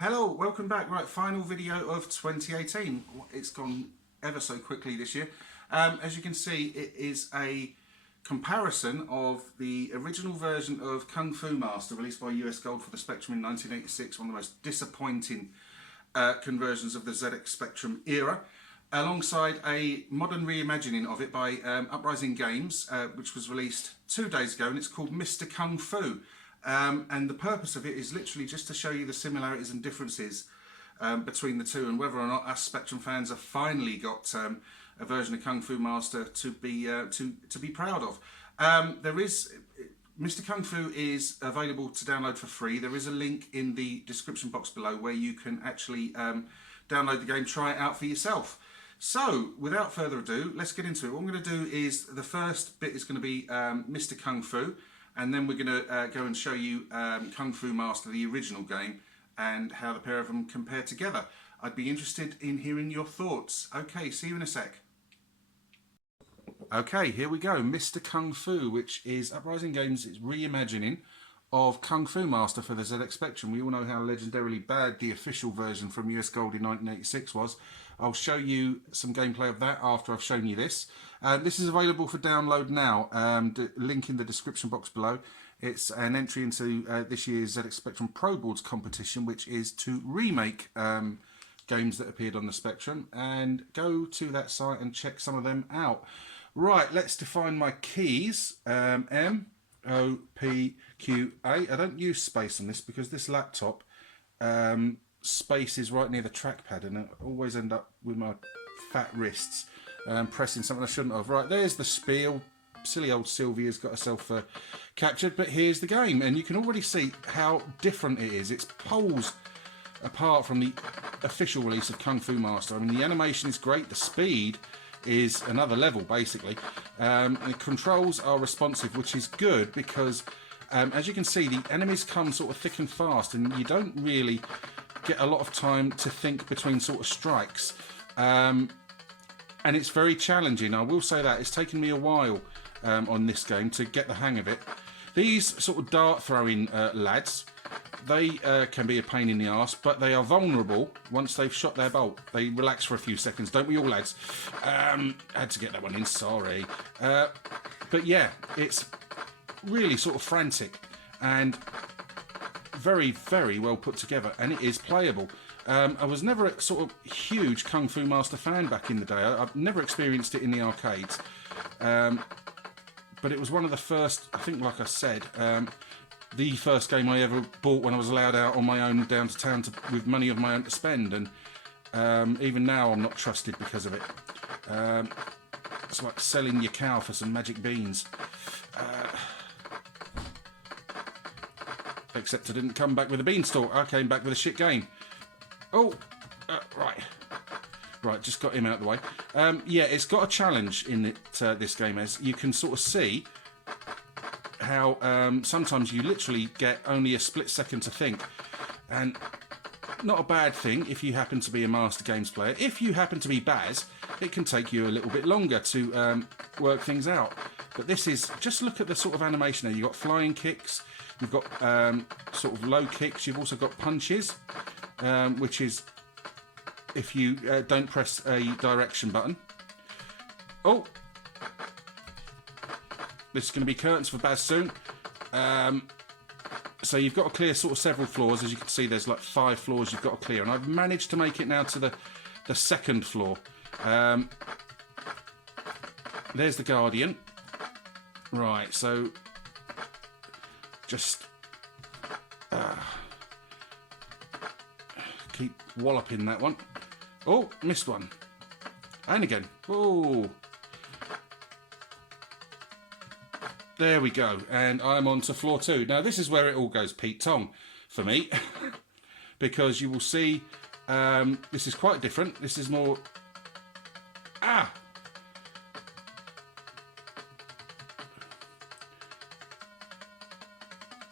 Hello, welcome back. Right, final video of 2018. It's gone ever so quickly this year. As you can see, it is a comparison of the original version of Kung Fu Master, released by US Gold for the Spectrum in 1986, one of the most disappointing conversions of the ZX Spectrum era, alongside a modern reimagining of it by Uprising Games, which was released 2 days ago, and it's called Mr. Kung Fu. And the purpose of it is literally just to show you the similarities and differences between the two, and whether or not us Spectrum fans have finally got a version of Kung Fu Master to be proud of. Mr. Kung Fu is available to download for free. There is a link in the description box below where you can actually download the game, try it out for yourself. So, without further ado, let's get into it. What I'm going to do is, the first bit is going to be Mr. Kung Fu, and then we're going to go and show you Kung Fu Master, the original game, and how the pair of them compare together. I'd be interested in hearing your thoughts. Okay, see you in a sec. Okay, here we go. Mr. Kung Fu, which is Uprising Games' reimagining of Kung Fu Master for the ZX Spectrum. We all know how legendarily bad the official version from US Gold in 1986 was. I'll show you some gameplay of that after I've shown you this. This is available for download now. Link in the description box below. It's an entry into this year's ZX Spectrum Pro Boards competition, which is to remake games that appeared on the Spectrum. And go to that site and check some of them out. Right, let's define my keys. M, O, P, Q, A. I don't use space on this because this laptop, space is right near the trackpad, and I always end up with my fat wrists pressing something I shouldn't have. Right, there's the spiel. Silly old Sylvia's got herself captured, but here's the game, and you can already see how different it is. It's poles apart from the official release of Kung Fu Master. I mean, the animation is great, the speed is another level basically, and the controls are responsive, which is good because as you can see, the enemies come sort of thick and fast, and you don't really get a lot of time to think between sort of strikes, and it's very challenging. I will say that it's taken me a while on this game to get the hang of it. These sort of dart throwing lads, they can be a pain in the arse, but they are vulnerable once they've shot their bolt. They relax for a few seconds, don't we all, lads? Had to get that one in, sorry. But yeah, it's really sort of frantic and very, very well put together, and it is playable. I was never a sort of huge Kung Fu Master fan back in the day. I've never experienced it in the arcades. But it was one of the first, I think, like I said, the first game I ever bought when I was allowed out on my own down to town with money of my own to spend, and even now I'm not trusted because of it. It's like selling your cow for some magic beans. Except I didn't come back with a beanstalk, I came back with a shit game. Oh, right, just got him out of the way. Yeah, it's got a challenge in it, this game, as you can sort of see how sometimes you literally get only a split second to think, and not a bad thing if you happen to be a Master Games player. If you happen to be Baz, it can take you a little bit longer to work things out. But this is, just look at the sort of animation there. You've got flying kicks, you've got sort of low kicks, you've also got punches, which is if you don't press a direction button. Oh! This is going to be curtains for Baz soon. So you've got to clear sort of several floors. As you can see, there's like 5 floors you've got to clear, and I've managed to make it now to the second floor. There's the Guardian. Right, so just keep walloping that one. Oh, missed one. And again. Oh. There we go. And I'm on to floor 2. Now, this is where it all goes Pete Tong for me. Because you will see this is quite different. This is more... Ah!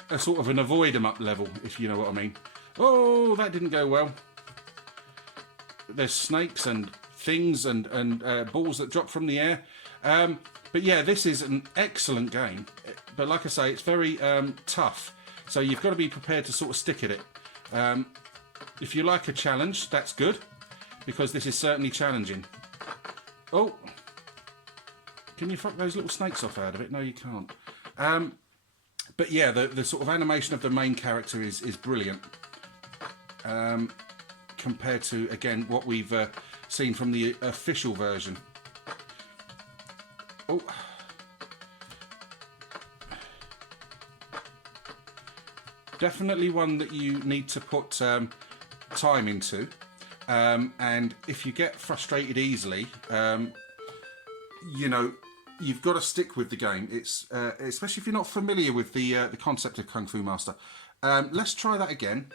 A sort of an avoid 'em up level, if you know what I mean. Oh, that didn't go well. There's snakes and things and balls that drop from the air. But yeah, this is an excellent game. But like I say, it's very tough. So you've got to be prepared to sort of stick at it. If you like a challenge, that's good, because this is certainly challenging. Oh, can you fuck those little snakes off out of it? No, you can't. But yeah, the sort of animation of the main character is brilliant, compared to, again, what we've seen from the official version. Oh. Definitely one that you need to put time into, and if you get frustrated easily, you know, you've got to stick with the game. It's especially if you're not familiar with the concept of Kung Fu Master. Let's try that again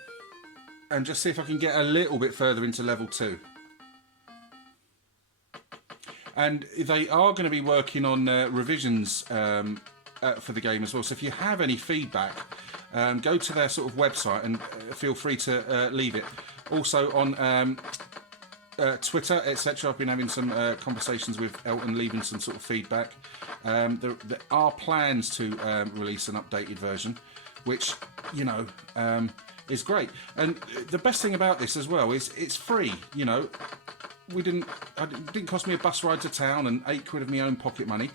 and just see if I can get a little bit further into level 2. And they are going to be working on revisions for the game as well. So if you have any feedback, go to their sort of website and feel free to leave it. Also on Twitter, etc. I've been having some conversations with Elton, leaving some sort of feedback. There are plans to release an updated version, which, you know, is great. And the best thing about this as well is it's free. You know, it didn't cost me a bus ride to town and £8 of my own pocket money,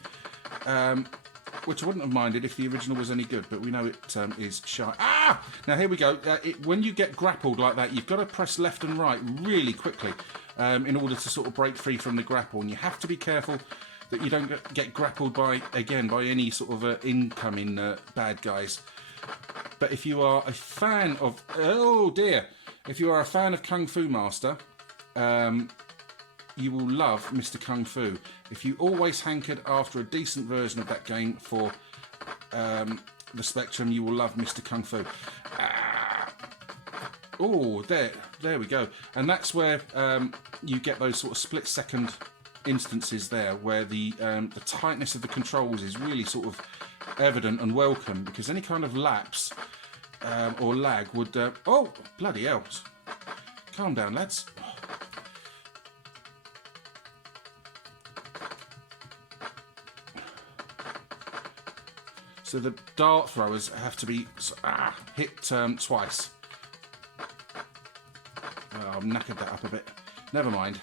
which I wouldn't have minded if the original was any good, but we know it is shy. Ah! Now here we go. When you get grappled like that, you've got to press left and right really quickly in order to sort of break free from the grapple, and you have to be careful that you don't get grappled by any sort of incoming bad guys. But if you are a fan of... Oh dear! If you are a fan of Kung Fu Master, you will love Mr. Kung Fu. If you always hankered after a decent version of that game for the Spectrum, you will love Mr. Kung Fu. Oh, there we go. And that's where you get those sort of split-second instances there, where the tightness of the controls is really sort of evident and welcome, because any kind of lapse or lag would... oh, bloody hell. Calm down, lads. So the dart throwers have to be hit twice. Oh, I've knackered that up a bit. Never mind.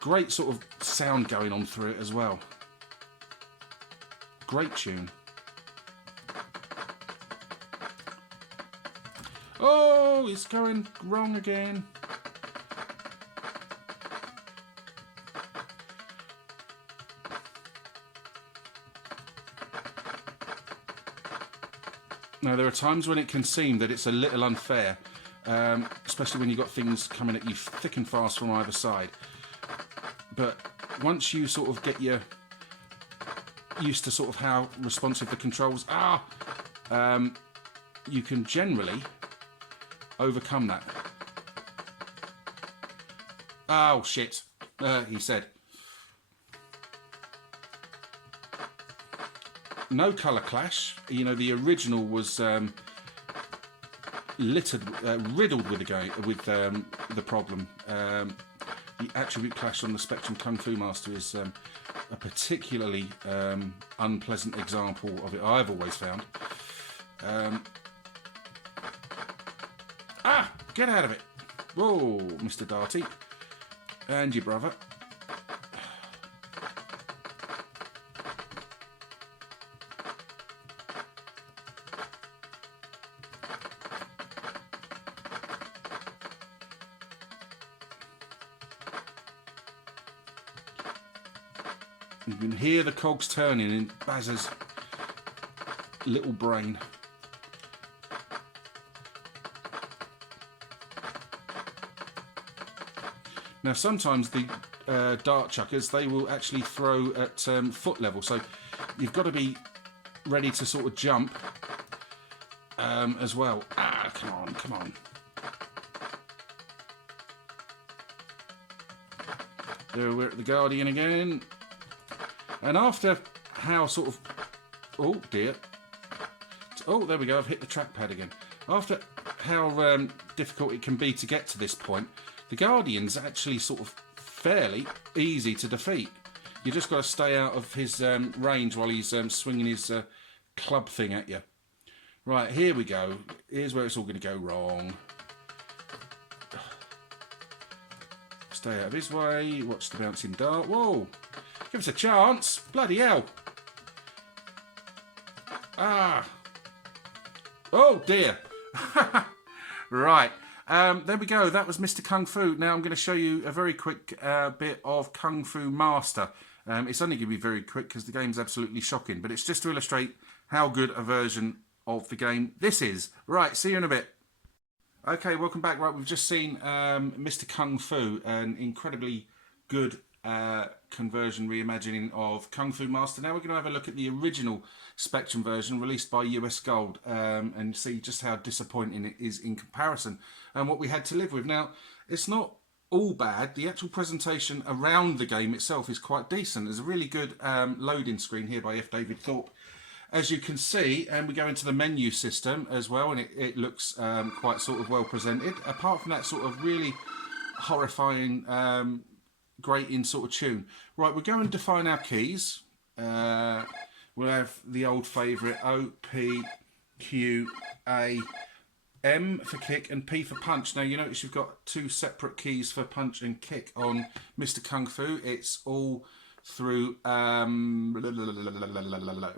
Great sort of sound going on through it as well. Great tune. Oh, it's going wrong again. Now, there are times when it can seem that it's a little unfair, especially when you've got things coming at you thick and fast from either side. But once you sort of get used to sort of how responsive the controls are, you can generally overcome that. Oh, shit, he said. No colour clash. You know, the original was riddled with the problem. The attribute clash on the Spectrum Kung Fu Master is a particularly unpleasant example of it, I've always found. Get out of it! Whoa, Mr. Darty. And your brother. You can hear the cogs turning in Baz's little brain. Now, sometimes the dart chuckers, they will actually throw at foot level, so you've got to be ready to sort of jump as well. Come on, come on. There, we're at the Guardian again. And after how sort of... Oh, dear. Oh, there we go. I've hit the trackpad again. After how difficult it can be to get to this point, the Guardian's actually sort of fairly easy to defeat. You just got to stay out of his range while he's swinging his club thing at you. Right, here we go. Here's where it's all going to go wrong. Stay out of his way. Watch the bouncing dart. Whoa! Give us a chance. Bloody hell. Ah. Oh, dear. Right. There we go. That was Mr. Kung Fu. Now I'm going to show you a very quick bit of Kung Fu Master. It's only going to be very quick because the game's absolutely shocking. But it's just to illustrate how good a version of the game this is. Right, see you in a bit. Okay, welcome back. Right, we've just seen Mr. Kung Fu, an incredibly good conversion reimagining of Kung Fu Master. Now we're going to have a look at the original Spectrum version released by US Gold and see just how disappointing it is in comparison and what we had to live with. Now, it's not all bad. The actual presentation around the game itself is quite decent. There's a really good loading screen here by F. David Thorpe, as you can see, and we go into the menu system as well, and it looks quite sort of well presented. Apart from that sort of really horrifying grating sort of tune. Right, we'll go and define our keys. We'll have the old favourite O, P, Q, A, M for kick and P for punch. Now you notice you've got two separate keys for punch and kick on Mr. Kung Fu. It's all through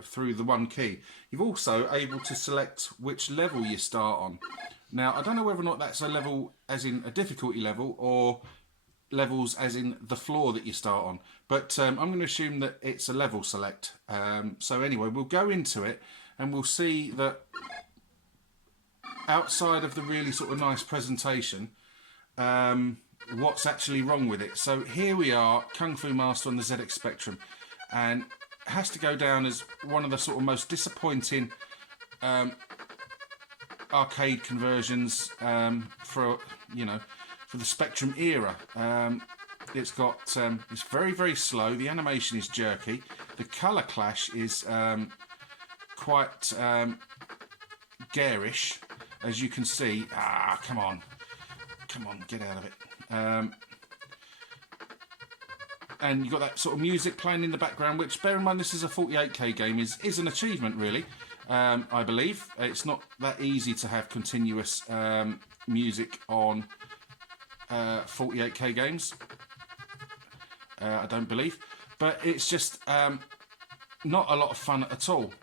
through the one key. You're also able to select which level you start on. Now I don't know whether or not that's a level as in a difficulty level or levels as in the floor that you start on, but I'm going to assume that it's a level select. So anyway, we'll go into it and we'll see that outside of the really sort of nice presentation, what's actually wrong with it. So here we are, Kung Fu Master on the ZX Spectrum, and it has to go down as one of the sort of most disappointing arcade conversions for, you know, for the Spectrum era. It's got it's very, very slow. The animation is jerky. The colour clash is quite garish, as you can see. Ah, come on, get out of it. And you've got that sort of music playing in the background, which, bear in mind, this is a 48k game, is an achievement, really. I believe it's not that easy to have continuous music on 48k games. I don't believe, but it's just not a lot of fun at all.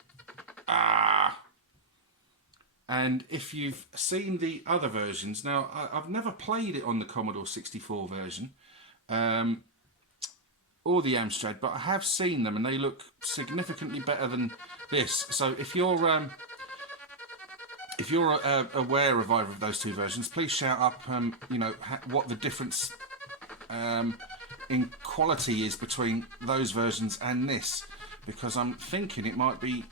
And if you've seen the other versions, now I've never played it on the Commodore 64 version or the Amstrad, but I have seen them and they look significantly better than this. So if you're aware of either of those two versions, please shout up you know, what the difference in quality is between those versions and this, because I'm thinking it might be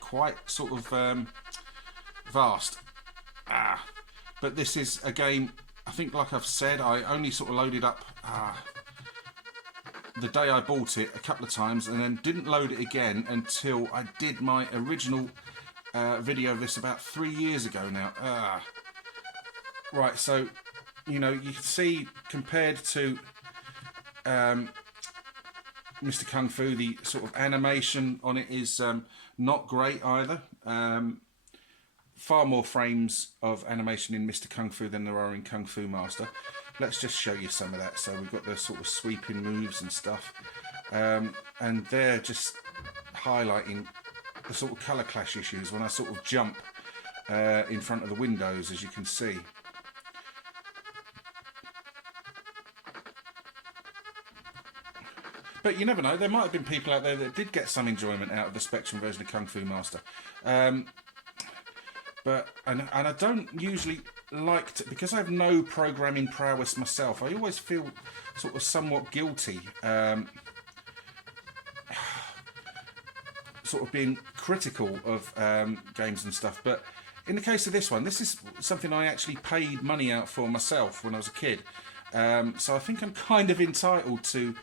quite sort of vast. But this is a game, I think, like I've said, I only sort of loaded up the day I bought it a couple of times and then didn't load it again until I did my original video of this about 3 years ago now. Right, so, you know, you can see compared to Mr. Kung Fu, the sort of animation on it is not great either. Far more frames of animation in Mr. Kung Fu than there are in Kung Fu Master. Let's just show you some of that. So we've got the sort of sweeping moves and stuff, and they're just highlighting the sort of colour clash issues when I sort of jump in front of the windows, as you can see. But you never know, there might have been people out there that did get some enjoyment out of the Spectrum version of Kung Fu Master. But I don't usually like to, because I have no programming prowess myself, I always feel sort of somewhat guilty sort of being critical of games and stuff. But in the case of this one, this is something I actually paid money out for myself when I was a kid. So I think I'm kind of entitled to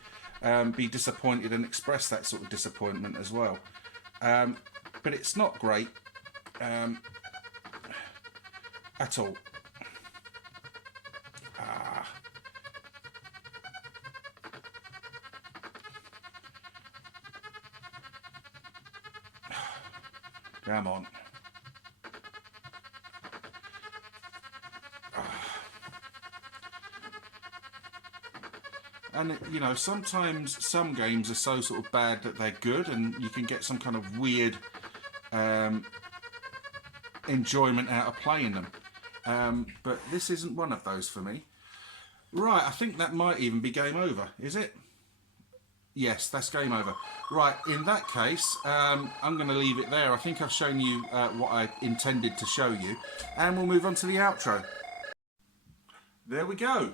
be disappointed and express that sort of disappointment as well. But it's not great at all. Come on. And you know, sometimes some games are so sort of bad that they're good, and you can get some kind of weird enjoyment out of playing them. But this isn't one of those for me. Right, I think that might even be game over. Is it? Yes, that's game over. Right, in that case, I'm going to leave it there. I think I've shown you what I intended to show you, and we'll move on to the outro. There we go.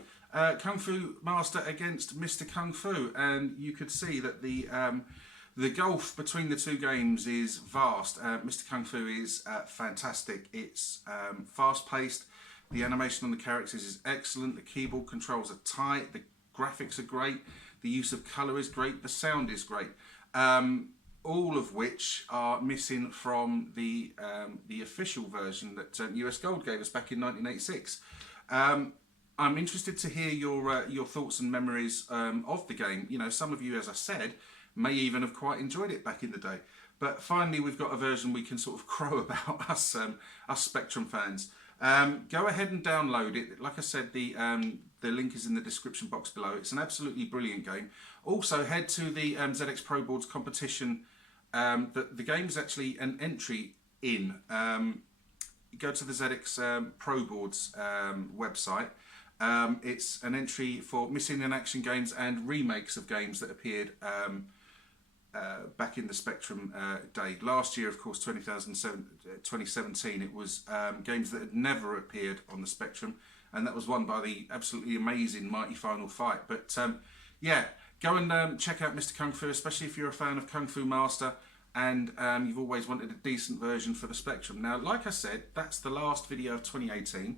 Kung Fu Master against Mr. Kung Fu, and you could see that the gulf between the two games is vast. Mr. Kung Fu is fantastic. It's fast-paced. The animation on the characters is excellent. The keyboard controls are tight. The graphics are great. The use of colour is great. The sound is great. All of which are missing from the official version that US Gold gave us back in 1986. I'm interested to hear your thoughts and memories of the game. You know, some of you, as I said, may even have quite enjoyed it back in the day. But finally, we've got a version we can sort of crow about, us Spectrum fans. Go ahead and download it. Like I said, the link is in the description box below. It's an absolutely brilliant game. Also, head to the ZX Pro Boards competition. The game is actually an entry in. Go to the ZX Pro Boards website. It's an entry for missing in action games and remakes of games that appeared back in the Spectrum day. Last year, of course, 2017, it was games that had never appeared on the Spectrum, and that was won by the absolutely amazing Mighty Final Fight. But yeah, go and check out Mr. Kung Fu, especially if you're a fan of Kung Fu Master and you've always wanted a decent version for the Spectrum. Now, like I said, that's the last video of 2018.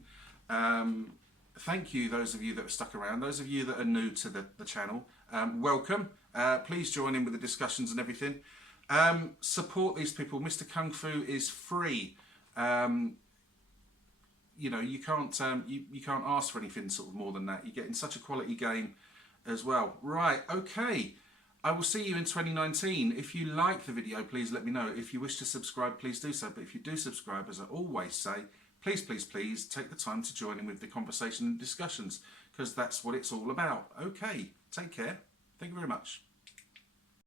Thank you, those of you that have stuck around. Those of you that are new to the channel, welcome. Please join in with the discussions and everything. Support these people. Mr. Kung Fu is free. You know, you can't ask for anything sort of more than that. You're getting such a quality game as well. Right, okay. I will see you in 2019. If you like the video, please let me know. If you wish to subscribe, please do so. But if you do subscribe, as I always say, please, please, please take the time to join in with the conversation and discussions, because that's what it's all about. Okay, take care. Thank you very much.